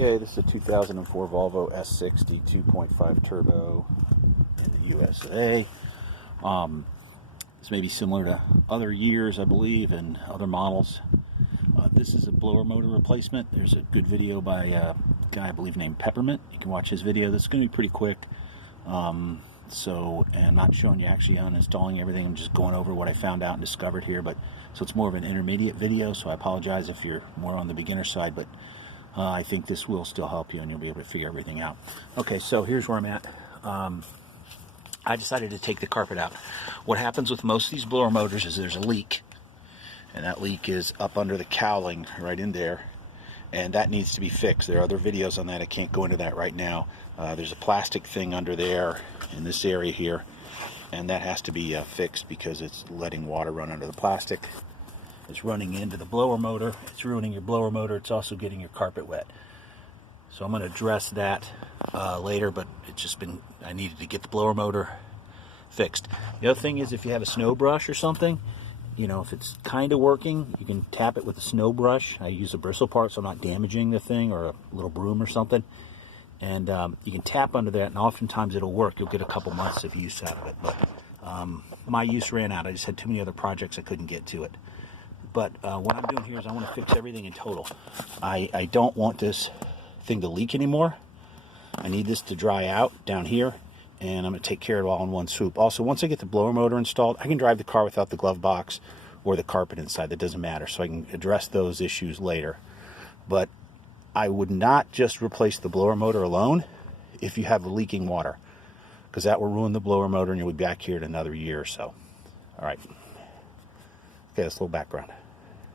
Okay, this is a 2004 Volvo S60 2.5 turbo in the USA. This may be similar to other years, I believe, and other models. This is a blower motor replacement. There's a good video by a guy I believe named Peppermint. You can watch his video. This is going to be pretty quick. And I'm not showing you actually uninstalling everything. I'm just going over what I found out and discovered here. So it's more of an intermediate video, so I apologize if you're more on the beginner side, but I think this will still help you and you'll be able to figure everything out. Okay, so here's where I'm at. I decided to take the carpet out. What happens with most of these blower motors is there's a leak, and that leak is up under the cowling right in there, and that needs to be fixed. There are other videos on that. I can't go into that right now. There's a plastic thing under there in this area here, and that has to be fixed because it's letting water run under the plastic. It's running into the blower motor. It's ruining your blower motor. It's also getting your carpet wet. So I'm going to address that later, but it's just been, I needed to get the blower motor fixed. The other thing is, if you have a snow brush or something, you know, if it's kind of working, you can tap it with a snow brush. I use a bristle part so I'm not damaging the thing, or a little broom or something. And you can tap under that, and oftentimes it'll work. You'll get a couple months of use out of it. But my use ran out. I just had too many other projects I couldn't get to it. But what I'm doing here is I want to fix everything in total. I don't want this thing to leak anymore. I need this to dry out down here, and I'm going to take care of it all in one swoop. Also, once I get the blower motor installed, I can drive the car without the glove box or the carpet inside. That doesn't matter, so I can address those issues later. But I would not just replace the blower motor alone if you have leaking water, because that will ruin the blower motor and you'll be back here in another year or so. All right. Okay, that's a little background.